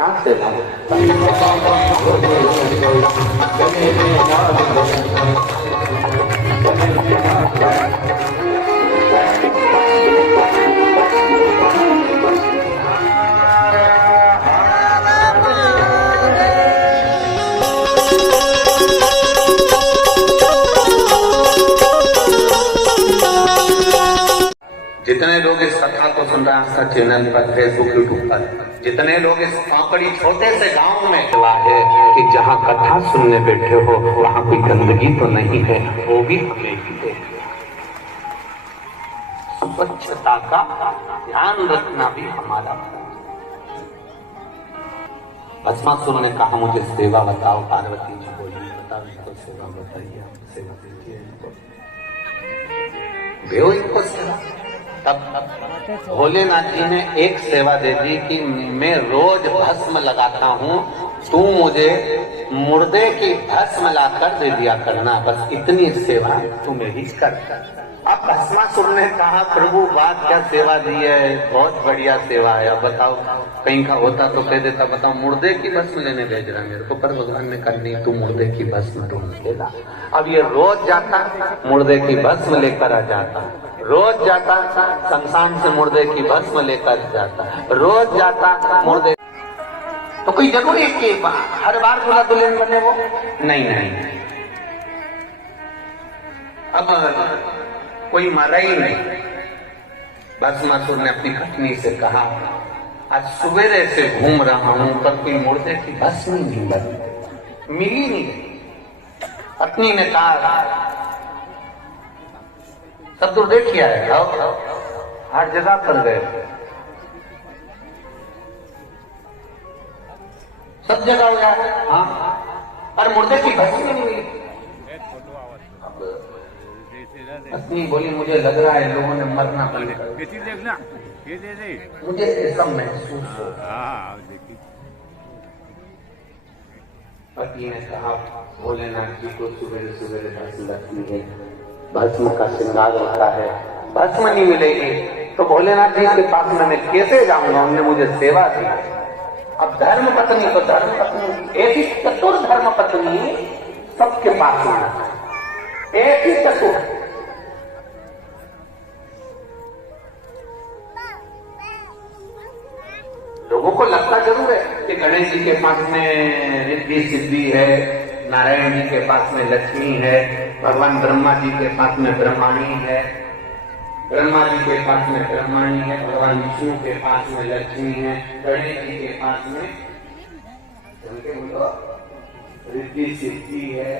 कहाँ से लाए? जितने लोग इस कथा को सुन रहे हैं चैनल पर, फेसबुक, यूट्यूब पर, जितने लोग इस कांकड़ी छोटे से गांव में हुआ है कि जहां कथा सुनने बैठे हो वहां कोई गंदगी तो नहीं है, वो भी हमें ही दे। स्वच्छता का ध्यान रखना भी हमारा। भस्मासुर ने कहा मुझे सेवा बताओ। पार्वती जी बोली बताओ इनको सेवा बताइए, सेवा दीजिए इनको, भेओ इनको सेवा। तब भोलेनाथ जी ने एक सेवा दे दी कि मैं रोज भस्म लगाता हूँ, तू मुझे मुर्दे की भस्म लाकर दे दिया करना, बस इतनी सेवा तू मेरी कर। अब भस्मासुर ने कहा प्रभु बात क्या सेवा दी है, बहुत बढ़िया सेवा है, अब बताओ कहीं का होता तो कह देता, बताओ मुर्दे की भस्म लेने भेज रहा मेरे को, पर भगवान ने कहा नहीं तू मुर्दे की भस्म ढूंढ के ला। अब ये रोज जाता मुर्दे की भस्म लेकर आ जाता, रोज जाता शमशान से मुर्दे की भस्म लेकर जाता, रोज जाता मुर्दे। तो कोई जरूरी है कि हर बार दूल्हा दुल्हन बने वो? नहीं। अब कोई मरा ही नहीं। भस्मासुर ने अपनी पत्नी से कहा आज सवेरे से घूम रहा हूं पर कोई मुर्दे की भस्म नहीं लगी, मिली नहीं। पत्नी ने कहा सब दूर देखिए हर जगह पर गए, सब जगह हो गया, हाँ, पर मुर्दे की भस्म नहीं मिली। पत्नी बोली मुझे लग रहा है लोगों ने मरना पड़ेगा, मुझे ऐसा महसूस हो। पति ने कहा भोलेनाथ जी को सुबह सुबह भस्म लगती है, भस्म का श्रृंगार होता है, भस्म नहीं मिलेगी तो भोलेनाथ जी के पास में मैं कैसे जाऊंगा, उन्होंने मुझे सेवा दी। अब धर्म पत्नी तो धर्म पत्नी, एक ही चतुर धर्म पत्नी सबके पास में, एक ही चतुर। लोगों को लगता जरूर है कि गणेश जी के पास में रिद्धि सिद्धि है, नारायण जी के पास में लक्ष्मी है, भगवान ब्रह्मा जी के पास में ब्रह्माणी है, ब्रह्मा जी के पास में ब्रह्माणी है, भगवान विष्णु के पास में लक्ष्मी है, गणेश जी के पास में रिद्धि सिद्धि है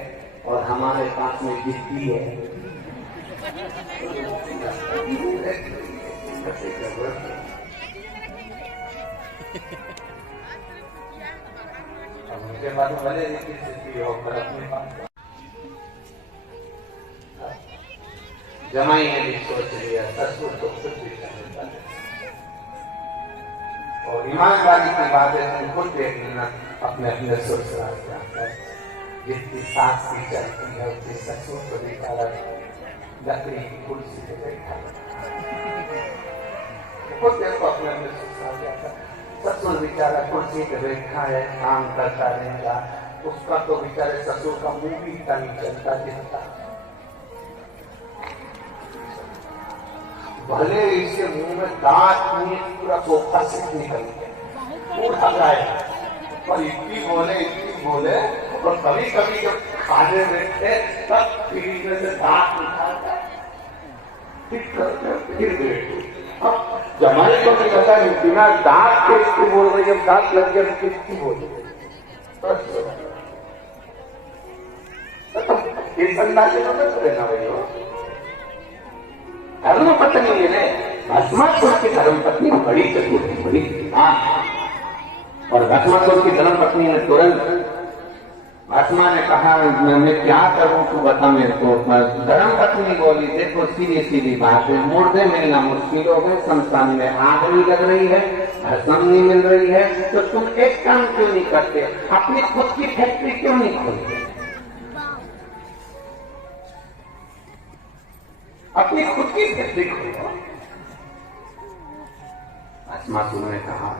और हमारे पास में जिद्दी है। उनके पास भले रिद्धि सिद्धि हो पर अपने पास जमाई ने भी सोच लिया ससुर तो खुद भी समझता है। और ईमानदारी की बात है तुम खुद देख लेना अपने अपने ससुराल के अंदर जिसकी सास की चलती है उसके ससुर को देखा लकड़ी की कुर्सी पे बैठा, खुद देखो अपने अपने ससुराल जाता, ससुर बेचारा कुर्सी पे बैठा है काम करता रहेगा, उसका तो बेचारे ससुर का मुंह भी इतना नहीं चलता दिखता, भले इसके मुंह में दांत नहीं पूरा सोफा से निकल गया उठा जाए, पर इतनी बोले और कभी कभी जब खाने बैठे तब पीढ़ी में से दांत निकालता फिर बैठे। अब जमाने को नहीं पता नहीं बिना दांत के इसको बोल रहे, जब दांत लग गया तो किसकी बोल इस अंदाज में मत रहना भैया। धर्म पत्नी है भस्मासुर की धर्म पत्नी बड़ी चतुर थी, बड़ी हाँ। और भस्मासुर की धर्म पत्नी ने तुरंत भस्मा ने कहा मैं क्या करूं तू बता मेरे को। धर्म पत्नी बोली देखो सीधी सीधी बात है, मुर्दे मिलना मुश्किल हो गए, शमशान में आग नहीं लग रही है, भस्म नहीं मिल रही है, तो तुम एक काम क्यों नहीं करते, अपनी खुद की फैक्ट्री क्यों नहीं खोलते, अपनी खुद की फैक्ट्री खोलो। भस्मासुर ने कहा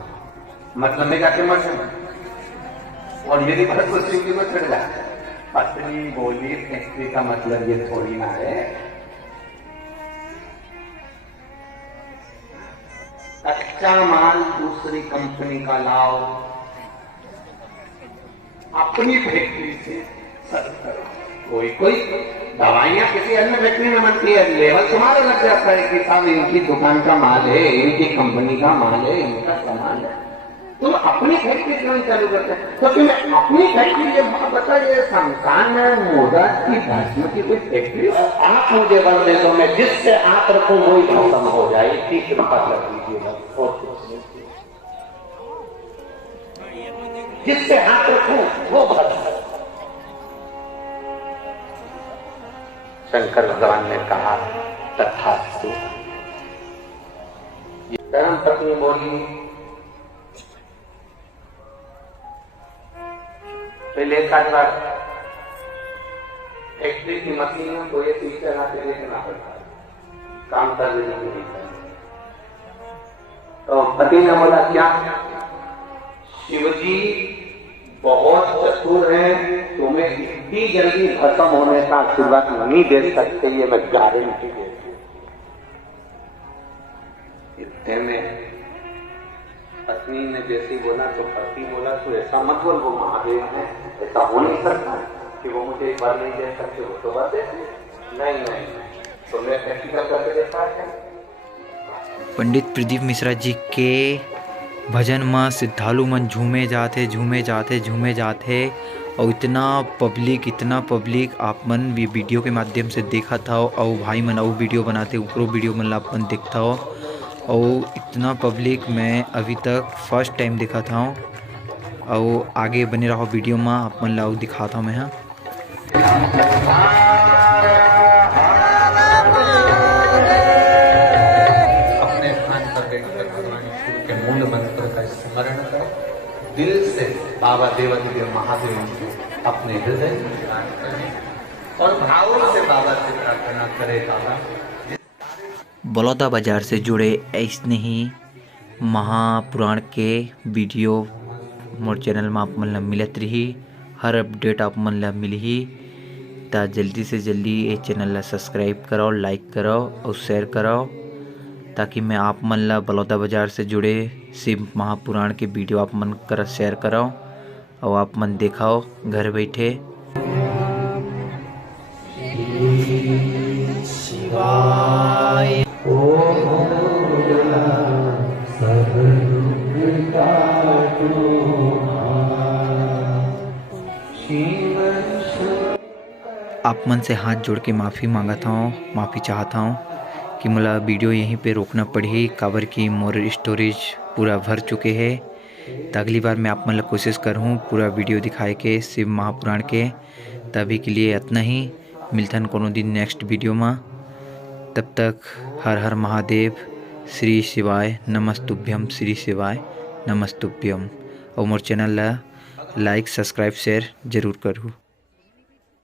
मतलब मैं जाके मर जाऊं और मेरी बात को शिवजी को चढ़ जाए। पत्नी बोली फैक्ट्री का मतलब ये थोड़ी ना है, कच्चा माल दूसरी कंपनी का लाओ, अपनी फैक्ट्री से सर्व करो। कोई दवाइयां किसी अन्य फैक्ट्री में बनती है, लेवल तुम्हारा लग जाता है कि साहब इनकी दुकान का माल है, इनकी कंपनी का माल है, इनका सामान है। तुम अपनी फैक्ट्री क्यों चालू करते हैं? तो तुम्हें अपनी फैक्ट्री, ये बता, ये शमशान में मुर्दा की भस्म की कोई फैक्ट्री? आप मुझे बल दे दो, मैं जिससे हाथ रखूं वही खत्म हो जाए, इतनी कृपा कर दीजिएगा। जिससे हाथ रखूं वो भस्म। शंकर भगवान ने कहा तथास्तु। धर्म पत्नी बोली पहले एक आध बार फैक्ट्री की मशीनों को ये पीछे हाथ देखना पड़ता है, काम करने नहीं था। तो पति ने बोला क्या शिवजी बहुत चतुर हैं, तुम्हें इतनी जल्दी खत्म होने का आशीर्वाद नहीं दे सकते, ये मैं गारंटी देती हूं। इतने में पत्नी ने जैसे बोला तो पति बोला तो ऐसा मत बोल, वो महादेव है, ऐसा हो नहीं सकता कि वो मुझे एक बार नहीं दे सकते, वो तो बात है। नहीं तो मैं प्रैक्टिकल करके देखा है। पंडित प्रदीप मिश्रा जी के भजन में श्रद्धालु मन झूमे जाते और इतना पब्लिक आप मन भी वीडियो के माध्यम से देखा था और भाई मन और वीडियो बनाते ऊपरों वीडियो मन आप मन देखता हो और इतना पब्लिक मैं अभी तक फर्स्ट टाइम देखा था। और आगे बने रहो वीडियो में आप मन ला दिखाता हूँ मैं। हाँ मूल मंत्र का स्मरण करो, दिल से बाबा देवादिदेव महादेव को अपने हृदय में ध्यान करें और भाव से बाबा से प्रार्थना करें। बाबा बलौदा बाजार से जुड़े ऐसे ही महापुराण के वीडियो मोर चैनल में आप मन ला मिलत रही, हर अपडेट आप मन ला मिलही। ता जल्दी से जल्दी ये चैनल ला सब्सक्राइब करो, लाइक करो और शेयर करो, ताकि मैं आप मन ला बलौदा बाजार से जुड़े शिव महापुराण के वीडियो आप मन कर शेयर करो और आप मन देखाओ घर बैठे। शिवाय आप मन से हाथ जोड़ के माफ़ी मांगता हूँ, माफ़ी चाहता हूँ कि मुला वीडियो यहीं पे रोकना पड़ी, काबर की मोर स्टोरेज पूरा भर चुके हैं। तो अगली बार मैं आप मन ला कोशिश करूँ पूरा वीडियो दिखाए के शिव महापुराण के। तभी के लिए इतना ही, मिलथन कोनो दिन नेक्स्ट वीडियो में। तब तक हर हर महादेव, श्री शिवाय नमस्तुभ्यम, श्री शिवाय नमस्तुभ्यम। और मोर चैनल ला लाइक सब्सक्राइब शेयर जरूर करूँ।